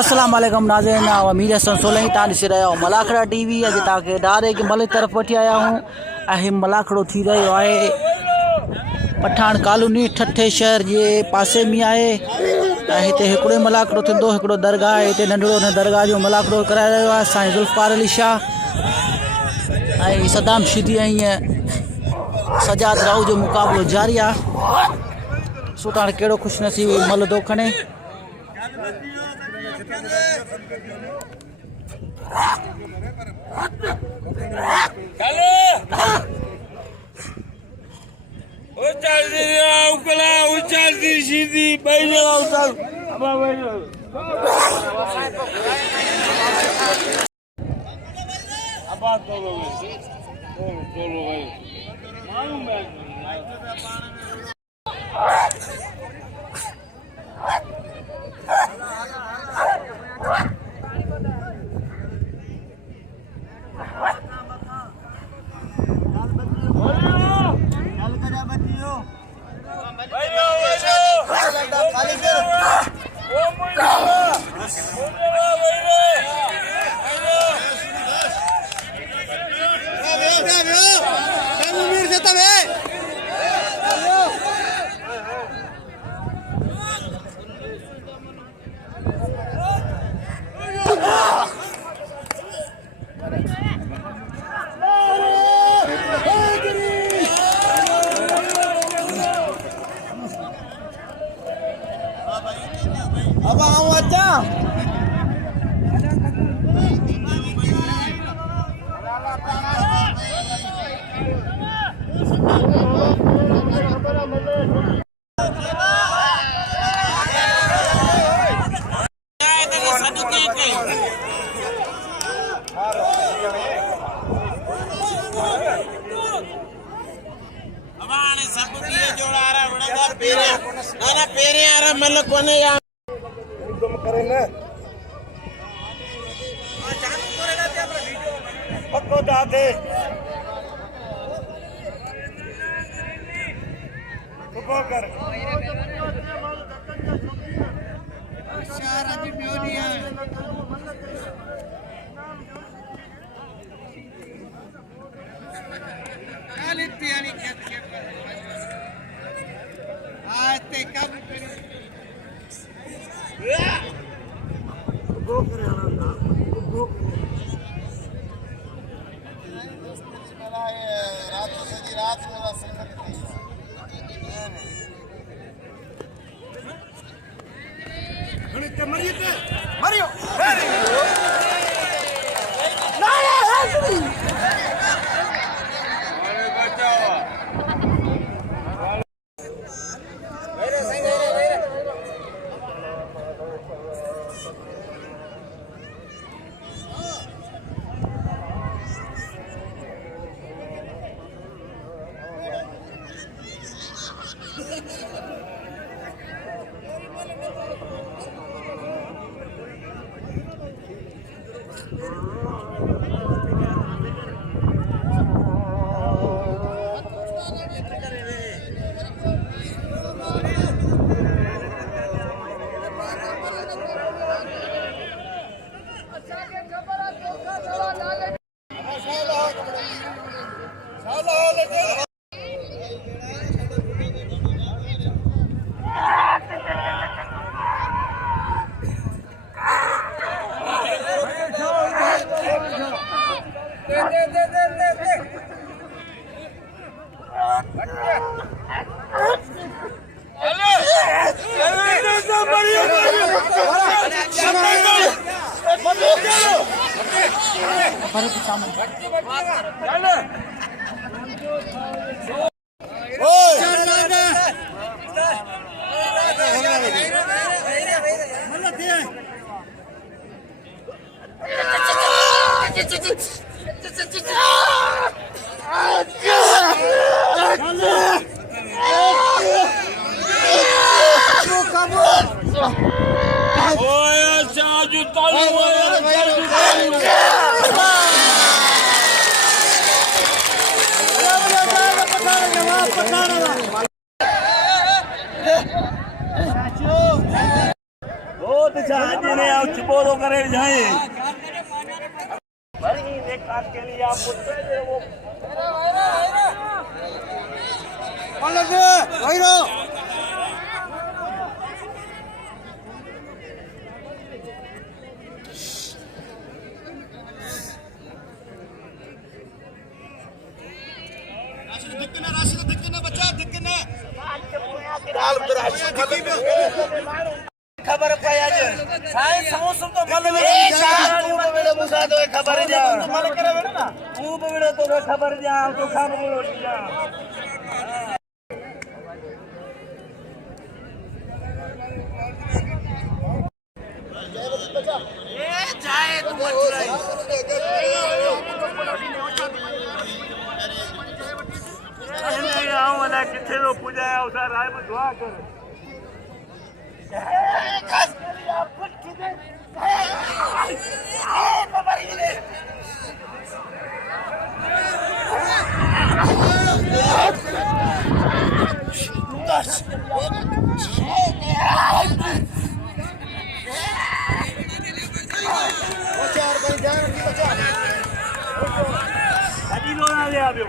अस्सलाम वालेकुम नाज़रीन, उम्मीद है सोलह ही ॾिसी रहिया आहियो मलाखड़ा टीवी। अॼु तव्हांखे डायरेक्ट मलिक तरफ़ वठी आया हूँ। ऐं मलाखड़ो थी रहियो आहे पठान कॉलोनी ठठे शहर जे पासे में आहे। ऐं हिते हिकिड़ो मलाखड़ो थींदो, हिकिड़ो दरगाह आहे। हिते नंढड़ो दरगाह जो मलाखड़ो कराए रहियो आहे साईं ज़ुल्फ़िकार अली शाह ऐं सदाम शीदी ऐं सजाद राव जो मुक़ाबलो जारी आहे। सो तव्हां कहिड़ो ख़ुशनसीब मल थो खणे। बहुत अच्छा जाओ चिपो तो करे जाए भरी देखा के लिए आप वो अलग भाईरो राशिद दिक्कत ना बच्चा दिक्कत ना खबर पाया जे साईं समोसो तो मल में तू बड़े मुसा तो खबर जा मल करे बेटा ना तू बड़े तो खबर जा तो खान बोलो जा ए जाए तू मत नहीं आओ ना किथे रो पूजा है उसा राय में दुआ कर खास आप कुछ किधर बाबा ये चार भाई जान की बचा अजी लो ना ले आबो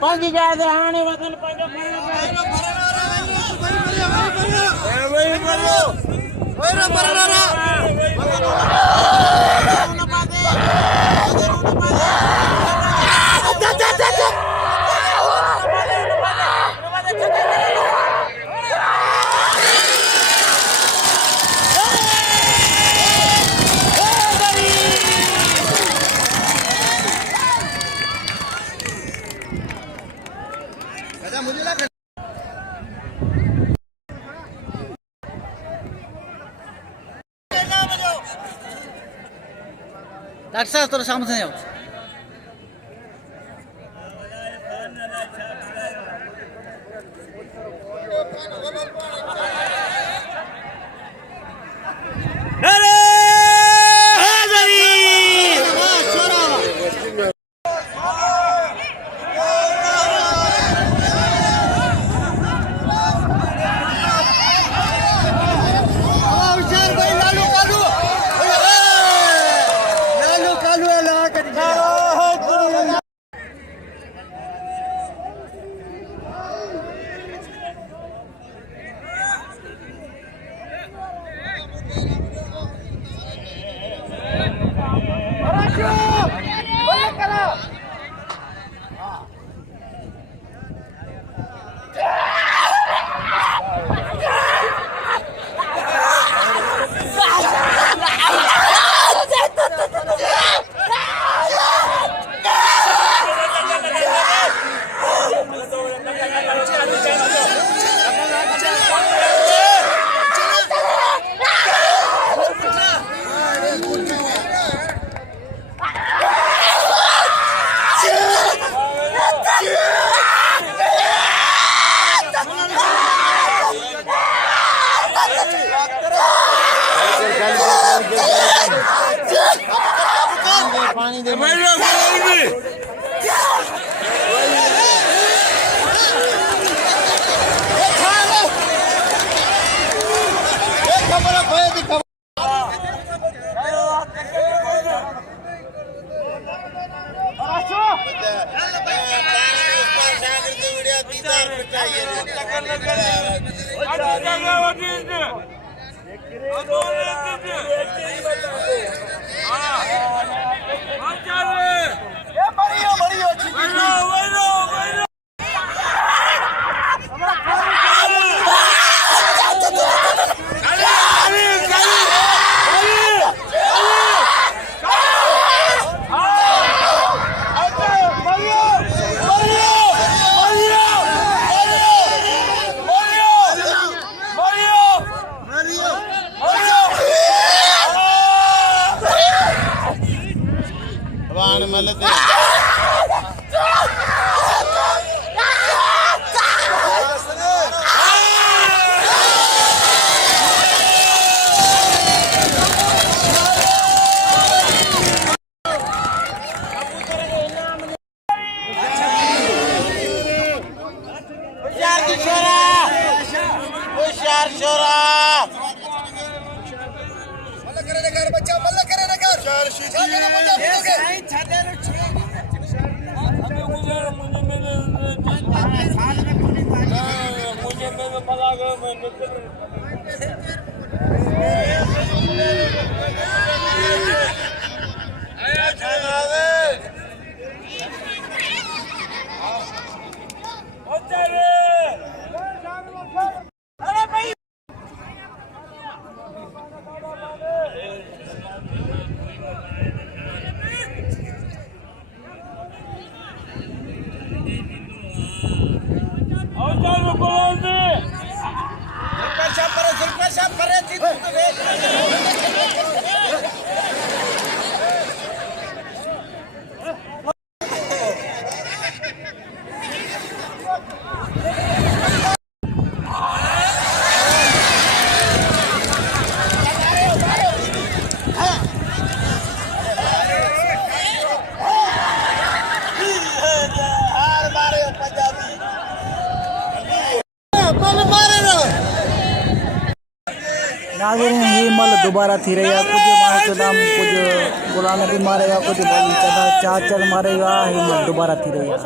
पंज जाते हाणे वतन पंज डॉक्टर साहब थोड़ा सामने से आओ दोबारा थी रही है कुछ माण्हू चवंदा कुछ गुलाम नबी मारेगा कुछ चवंदा चाचर मारेगा दोबारा थी रही है